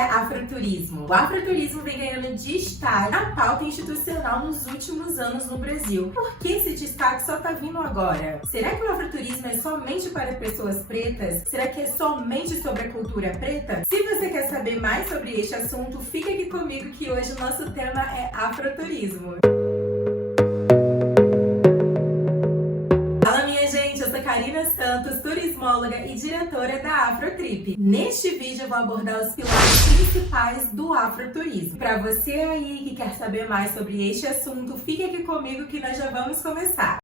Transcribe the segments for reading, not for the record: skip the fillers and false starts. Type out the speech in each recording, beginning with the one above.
é afroturismo? O afroturismo vem ganhando destaque na pauta institucional nos últimos anos no Brasil. Por que esse destaque só tá vindo agora? Será que o afroturismo é somente para pessoas pretas? Será que é somente sobre a cultura preta? Se você quer saber mais sobre este assunto, fica aqui comigo que hoje o nosso tema é afroturismo. Karina Santos, turismóloga e diretora da Afrotrip. Neste vídeo eu vou abordar os pilares principais do afroturismo. Para você aí que quer saber mais sobre este assunto, fique aqui comigo que nós já vamos começar.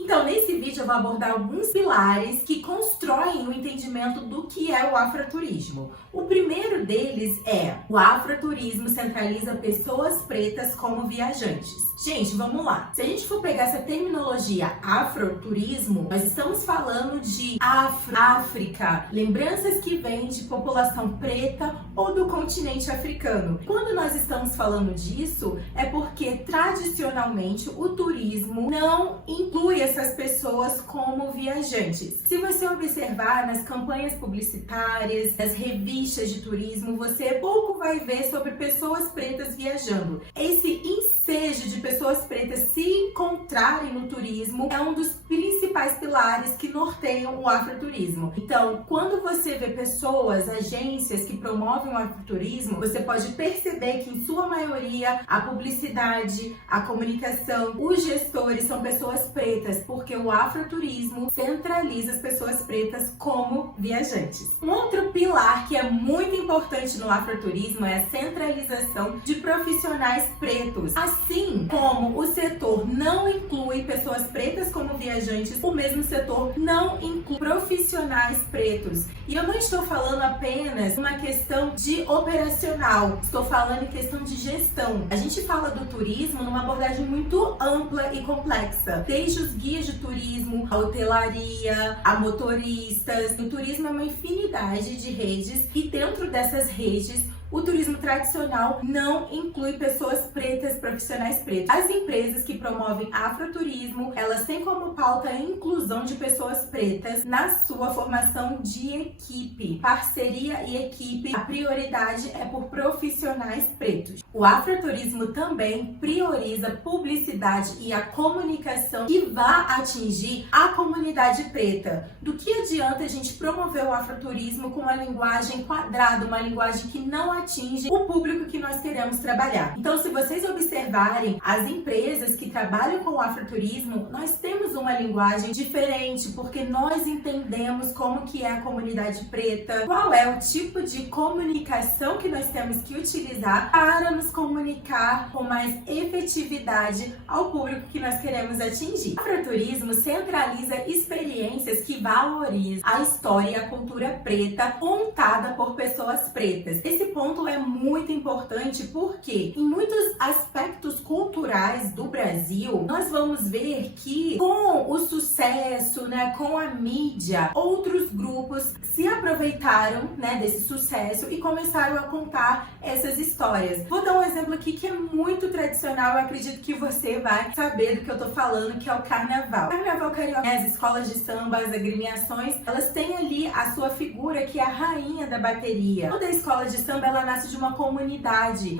Então, nesse vídeo eu vou abordar alguns pilares que constroem o entendimento do que é o afroturismo. O primeiro deles é: o afroturismo centraliza pessoas pretas como viajantes. Gente, vamos lá. Se a gente for pegar essa terminologia afroturismo, nós estamos falando de África, lembranças que vêm de população preta ou do continente africano. Quando nós estamos falando disso, é porque tradicionalmente o turismo não inclui essas pessoas como viajantes. Se você observar nas campanhas publicitárias, nas revistas de turismo, você pouco vai ver sobre pessoas pretas viajando. Esse ensejo de pessoas pretas se encontrarem no turismo é um dos principais pilares que norteiam o afroturismo. Então, quando você vê pessoas, agências que promovem o afroturismo, você pode perceber que em sua maioria a publicidade, a comunicação, os gestores são pessoas pretas, porque o afroturismo centraliza as pessoas pretas como viajantes. Um outro pilar que é muito importante no afroturismo é a centralização de profissionais pretos. Assim como o setor não inclui pessoas pretas como viajantes, o mesmo setor não inclui profissionais pretos. E eu não estou falando apenas uma questão de operacional, estou falando em questão de gestão. A gente fala do turismo numa abordagem muito ampla e complexa, desde os guias de turismo, a hotelaria, a motoristas. O turismo é uma infinidade de redes e dentro dessas redes o turismo tradicional não inclui pessoas pretas, profissionais pretos. As empresas que promovem afroturismo, elas têm como pauta a inclusão de pessoas pretas na sua formação de equipe. Parceria e equipe, a prioridade é por profissionais pretos. O afroturismo também prioriza publicidade e a comunicação que vá atingir a comunidade preta. Do que adianta a gente promover o afroturismo com uma linguagem quadrada, uma linguagem que não atinge o público que nós queremos trabalhar? Então, se vocês observarem as empresas que trabalham com o afroturismo, nós temos uma linguagem diferente, porque nós entendemos como que é a comunidade preta, qual é o tipo de comunicação que nós temos que utilizar para nos comunicar com mais efetividade ao público que nós queremos atingir. O afroturismo centraliza experiências que valorizam a história e a cultura preta contada por pessoas pretas. Esse ponto é muito importante porque em muitos aspectos culturais do Brasil, nós vamos ver que com o sucesso, com a mídia, outros grupos se aproveitaram, desse sucesso e começaram a contar essas histórias. Vou dar um exemplo aqui que é muito tradicional, eu acredito que você vai saber do que eu tô falando, que é o carnaval. O carnaval carioca, as escolas de samba, as agremiações, elas têm ali a sua figura que é a rainha da bateria. Toda escola de samba, ela nasce de uma comunidade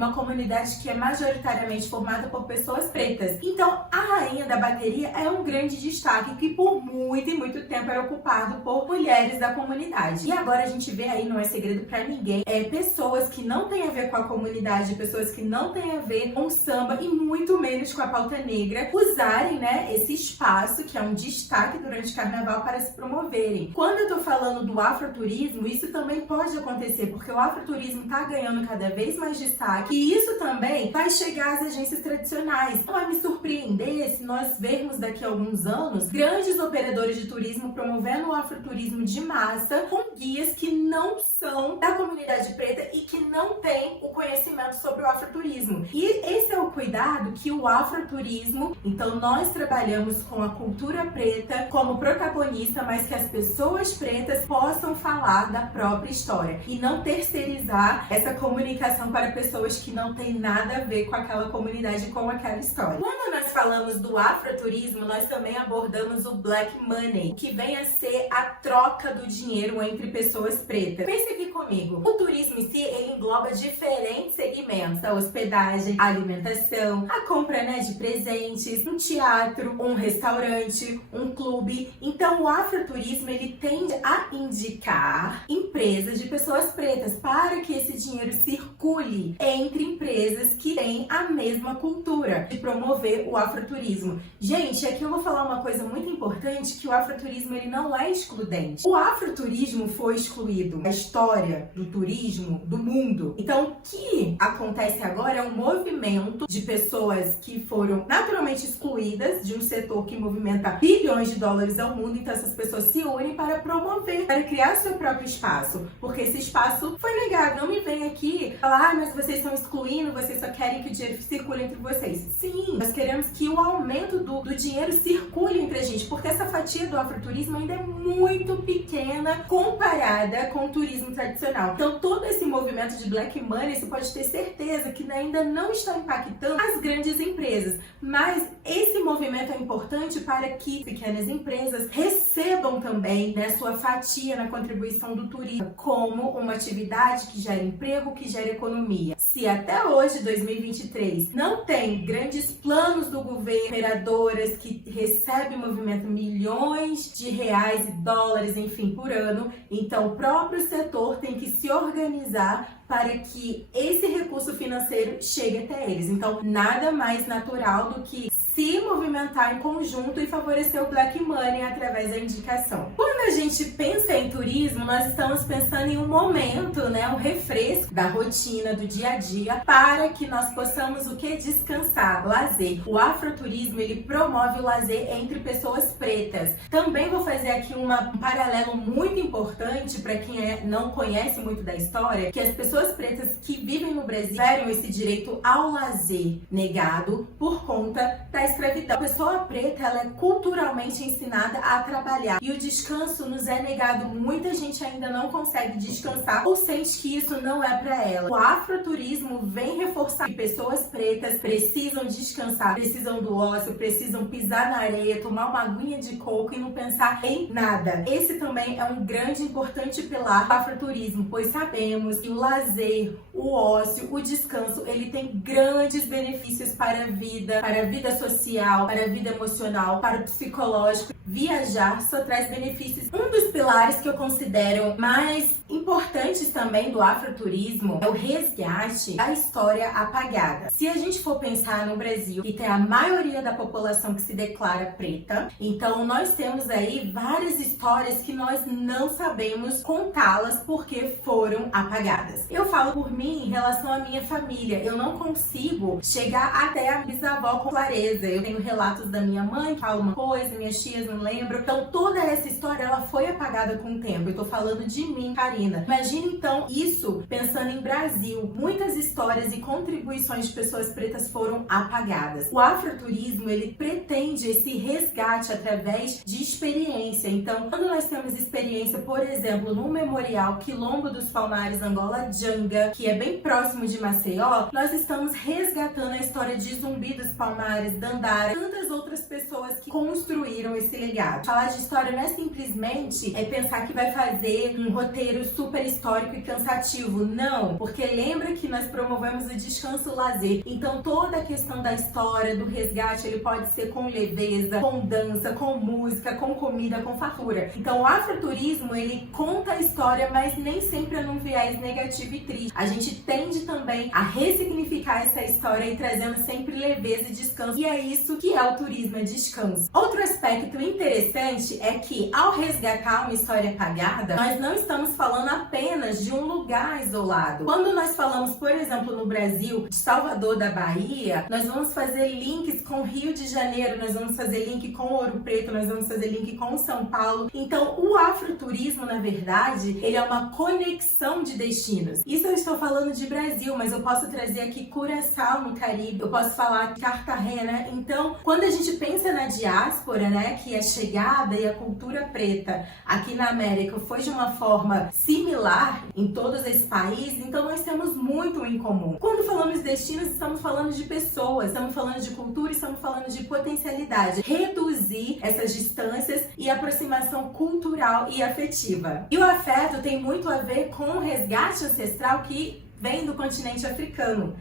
que é majoritariamente formada por pessoas pretas. Então, a rainha da bateria é um grande destaque que por muito e muito tempo era ocupado por mulheres da comunidade. E agora a gente vê aí, não é segredo pra ninguém, pessoas que não têm a ver com a comunidade, pessoas que não têm a ver com o samba e muito menos com a pauta negra, usarem, esse espaço que é um destaque durante o carnaval para se promoverem. Quando eu tô falando do afroturismo, isso também pode acontecer, porque o afroturismo tá ganhando cada vez mais destaque e isso também vai chegar às agências tradicionais. Não vai me surpreender se nós vermos daqui a alguns anos grandes operadores de turismo promovendo o afroturismo de massa com guias que não são da comunidade preta e que não tem o conhecimento sobre o afroturismo. E esse é o cuidado que o afroturismo, então nós trabalhamos com a cultura preta como protagonista, mas que as pessoas pretas possam falar da própria história e não terceirizar essa comunicação para pessoas que não têm nada a ver com aquela comunidade, com aquela história. Quando nós falamos do afroturismo, nós também abordamos o Black Money, que vem a ser a troca do dinheiro entre pessoas pretas. Pense aqui comigo, o turismo em si, ele engloba diferentes segmentos: a hospedagem, a alimentação, a compra, né, de presentes, um teatro, um restaurante, um clube. Então o afroturismo, ele tende a indicar empresas de pessoas pretas para que esse dinheiro circule entre empresas que têm a mesma cultura de promover o afroturismo. Gente, aqui eu vou falar uma coisa muito importante, que o afroturismo, ele não é excludente. O afroturismo foi excluído da história do turismo do mundo. Então, o que acontece agora é um movimento de pessoas que foram naturalmente excluídas de um setor que movimenta bilhões de dólares ao mundo. Então, essas pessoas se unem para promover, para criar seu próprio espaço, porque esse espaço foi negado. Não me vem aqui falar, mas vocês estão excluindo, vocês só querem que o dinheiro circule entre vocês. Sim, nós queremos que o aumento do dinheiro circule entre a gente, porque essa fatia do afroturismo ainda é muito pequena comparada com o turismo tradicional. Então, todo esse movimento de Black Money, você pode ter certeza que ainda não está impactando as grandes empresas, mas esse movimento é importante para que pequenas empresas recebam também, né, sua fatia na contribuição do turismo como uma atividade que gera emprego, que gera economia. Se até hoje, 2023, não tem grandes planos do governo, operadoras que recebem movimento milhões de reais e dólares, enfim, por ano, então o próprio setor tem que se organizar para que esse recurso financeiro chegue até eles. Então, nada mais natural do que se movimentar em conjunto e favorecer o Black Money através da indicação. Quando a gente pensa em turismo, nós estamos pensando em um momento, né, um refresco da rotina, do dia a dia, para que nós possamos o que? Descansar, lazer. O afroturismo, ele promove o lazer entre pessoas pretas. Também vou fazer aqui um paralelo muito importante para quem não conhece muito da história, que as pessoas pretas que vivem no Brasil tiveram esse direito ao lazer negado por conta da escravidão. A pessoa preta, ela é culturalmente ensinada a trabalhar e o descanso nos é negado. Muita gente ainda não consegue descansar ou sente que isso não é para ela. O afroturismo vem reforçar que pessoas pretas precisam descansar, precisam do ócio, precisam pisar na areia, tomar uma aguinha de coco e não pensar em nada. Esse também é um grande e importante pilar do afroturismo, pois sabemos que o lazer, o ócio, o descanso, ele tem grandes benefícios para a vida social, para a vida emocional, para o psicológico. Viajar só traz benefícios. Um dos pilares que eu considero mais importantes também do afroturismo é o resgate da história apagada. Se a gente for pensar no Brasil, que tem a maioria da população que se declara preta, então nós temos aí várias histórias que nós não sabemos contá-las porque foram apagadas. Eu falo por mim em relação à minha família. Eu não consigo chegar até a bisavó com clareza. Eu tenho relatos da minha mãe que fala uma coisa, minhas tias não lembram. Então toda essa história, ela foi apagada com o tempo. Eu tô falando de mim, Karina. Imagina então isso pensando em Brasil. Muitas histórias e contribuições de pessoas pretas foram apagadas. O afroturismo, ele pretende esse resgate através de experiência. Então, quando nós temos experiência, por exemplo, no Memorial Quilombo dos Palmares, Angola Janga, que é bem próximo de Maceió, nós estamos resgatando a história de Zumbi dos Palmares, Dandara, tantas outras pessoas que construíram esse legado. Falar de história não é simplesmente pensar que vai fazer um roteiro super histórico e cansativo. Não, porque lembra que nós promovemos o descanso, o lazer. Então toda a questão da história, do resgate, ele pode ser com leveza, com dança, com música, com comida, com fartura. Então o afroturismo, ele conta a história, mas nem sempre é num viés negativo e triste. A gente tende também a ressignificar essa história e trazendo sempre leveza e descanso. E é isso que é o turismo, é descanso. Outro aspecto interessante é que, ao resgatar uma história apagada, nós não estamos falando apenas de um lugar isolado. Quando nós falamos, por exemplo, no Brasil, de Salvador da Bahia, nós vamos fazer links com Rio de Janeiro, nós vamos fazer link com Ouro Preto, nós vamos fazer link com São Paulo. Então, o afroturismo, na verdade, ele é uma conexão de destinos. Isso eu estou falando de Brasil, mas eu posso trazer aqui Curaçao no Caribe, eu posso falar de Cartagena. Então, quando a gente pensa na diáspora, né, que a chegada e a cultura preta aqui na América foi de uma forma similar em todos esses países, então nós temos muito em comum. Quando falamos de destinos, estamos falando de pessoas, estamos falando de cultura, estamos falando de potencialidade. Reduzir essas distâncias e aproximação cultural e afetiva. E o afeto tem muito a ver com o resgate ancestral que vem do continente africano.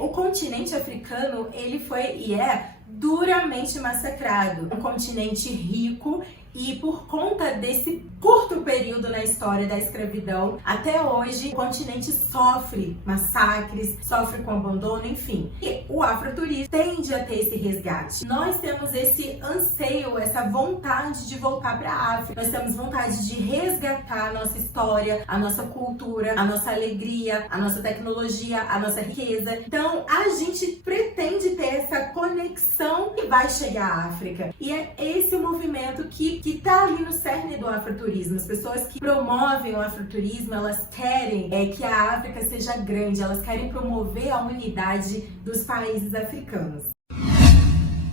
O continente africano, ele foi e é duramente massacrado. Um continente rico e por conta desse curto período na história da escravidão, até hoje o continente sofre massacres, sofre com abandono, enfim. E o afroturismo tende a ter esse resgate. Nós temos esse anseio, essa vontade de voltar para a África. Nós temos vontade de resgatar a nossa história, a nossa cultura, a nossa alegria, a nossa tecnologia, a nossa riqueza. Então, a gente pretende ter essa conexão que vai chegar à África. E é esse o movimento que tá ali no cerne do afroturismo. As pessoas que promovem o afroturismo, elas querem que a África seja grande, elas querem promover a unidade dos países africanos.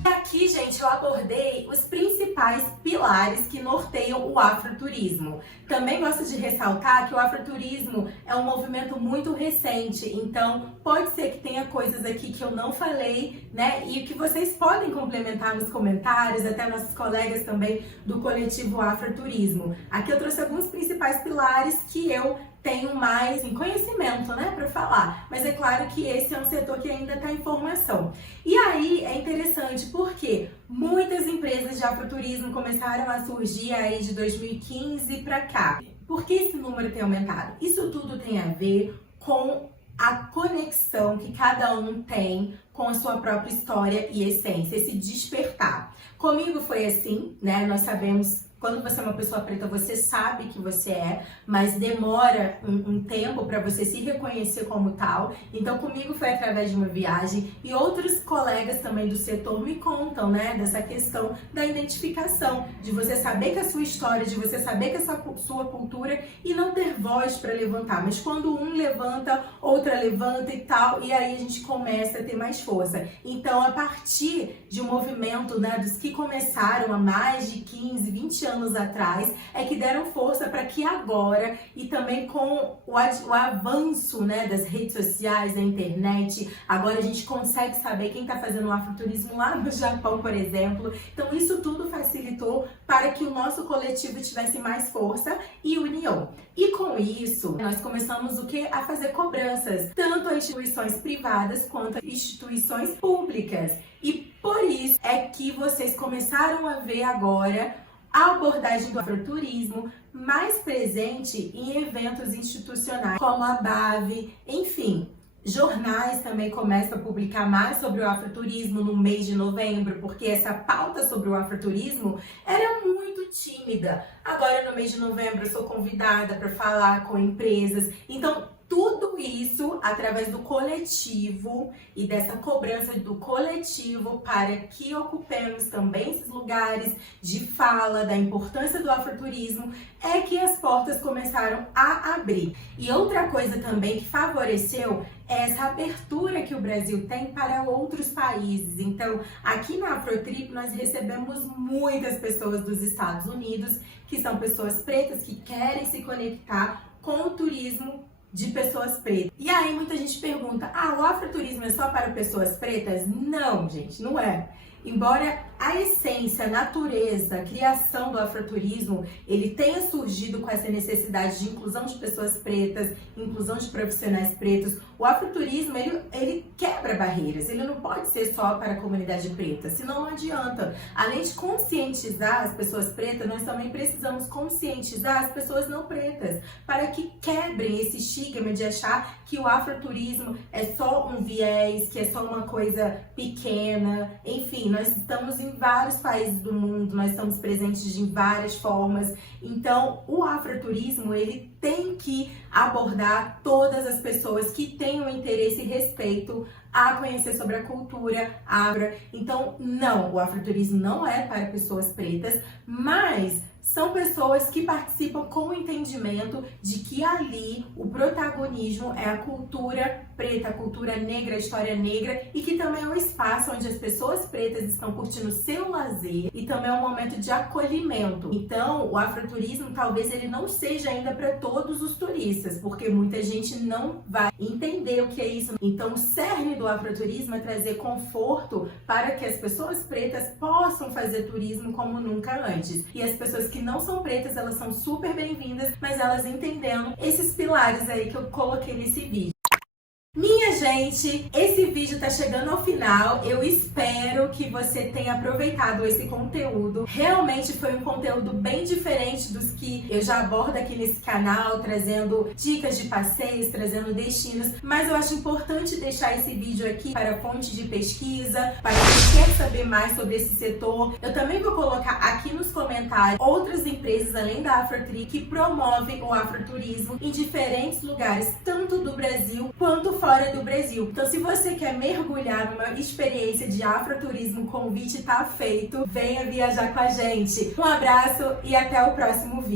Aqui, gente, eu abordei os principais pilares que norteiam o afroturismo. Também gosto de ressaltar que o afroturismo é um movimento muito recente, então pode ser que tenha coisas aqui que eu não falei, né? E que vocês podem complementar nos comentários, até nossos colegas também do coletivo Afroturismo. Aqui eu trouxe alguns principais pilares que eu tenho mais conhecimento, né, para falar. Mas é claro que esse é um setor que ainda está em formação. E aí é interessante porque muitas empresas de afroturismo começaram a surgir aí de 2015 para cá. Por que esse número tem aumentado? Isso tudo tem a ver com a conexão que cada um tem com a sua própria história e essência, esse despertar. Comigo foi assim, né? Nós sabemos. Quando você é uma pessoa preta, você sabe que você é, mas demora um tempo para você se reconhecer como tal. Então, comigo foi através de uma viagem e outros colegas também do setor me contam, né, dessa questão da identificação, de você saber que a sua história, de você saber que a sua cultura e não ter voz para levantar. Mas quando um levanta, outra levanta e tal, e aí a gente começa a ter mais força. Então, a partir de um movimento, né, dos que começaram há mais de 15, 20 anos atrás, é que deram força para que agora, e também com o avanço, né, das redes sociais, da internet, agora a gente consegue saber quem está fazendo o afroturismo lá no Japão, por exemplo. Então isso tudo facilitou para que o nosso coletivo tivesse mais força e união. E com isso, nós começamos o quê? A fazer cobranças, tanto a instituições privadas quanto a instituições públicas. E por isso é que vocês começaram a ver agora a abordagem do afroturismo mais presente em eventos institucionais, como a BAV, enfim. Jornais também começam a publicar mais sobre o afroturismo no mês de novembro, porque essa pauta sobre o afroturismo era muito tímida. Agora, no mês de novembro, eu sou convidada para falar com empresas. Então, tudo isso através do coletivo e dessa cobrança do coletivo para que ocupemos também esses lugares de fala da importância do afroturismo é que as portas começaram a abrir. E outra coisa também que favoreceu é essa abertura que o Brasil tem para outros países. Então, aqui na Afrotrip nós recebemos muitas pessoas dos Estados Unidos, que são pessoas pretas que querem se conectar com o turismo de pessoas pretas. E aí muita gente pergunta, o afroturismo é só para pessoas pretas? Não, gente, não é. Embora a essência, a natureza, a criação do afroturismo, ele tenha surgido com essa necessidade de inclusão de pessoas pretas, inclusão de profissionais pretos, o afroturismo, ele quebra barreiras, ele não pode ser só para a comunidade preta, senão não adianta. Além de conscientizar as pessoas pretas, nós também precisamos conscientizar as pessoas não pretas, para que quebrem esse estigma de achar que o afroturismo é só um viés, que é só uma coisa pequena, enfim, nós estamos em vários países do mundo, nós estamos presentes de várias formas. Então, o afroturismo, ele tem que abordar todas as pessoas que tenham interesse e respeito a conhecer sobre a cultura afro. Então, não, o afroturismo não é para pessoas pretas, mas são pessoas que participam com o entendimento de que ali o protagonismo é a cultura preta, a cultura negra, a história negra, e que também é um espaço onde as pessoas pretas estão curtindo seu lazer e também é um momento de acolhimento. Então, o afroturismo talvez ele não seja ainda para todos os turistas, porque muita gente não vai entender o que é isso. Então, o cerne do afroturismo é trazer conforto para que as pessoas pretas possam fazer turismo como nunca antes. E as pessoas que não são pretas, elas são super bem-vindas, mas elas entendendo esses pilares aí que eu coloquei nesse vídeo. Minha gente, esse vídeo tá chegando ao final. Eu espero que você tenha aproveitado esse conteúdo. Realmente foi um conteúdo bem diferente dos que eu já abordo aqui nesse canal, trazendo dicas de passeios, trazendo destinos. Mas eu acho importante deixar esse vídeo aqui para fonte de pesquisa, para quem quer saber mais sobre esse setor. Eu também vou colocar aqui nos comentários outras empresas além da Afrotrip que promovem o afroturismo em diferentes lugares, tanto do Brasil quanto fora do Brasil. Então, se você quer mergulhar numa experiência de afroturismo, o convite tá feito. Venha viajar com a gente. Um abraço e até o próximo vídeo.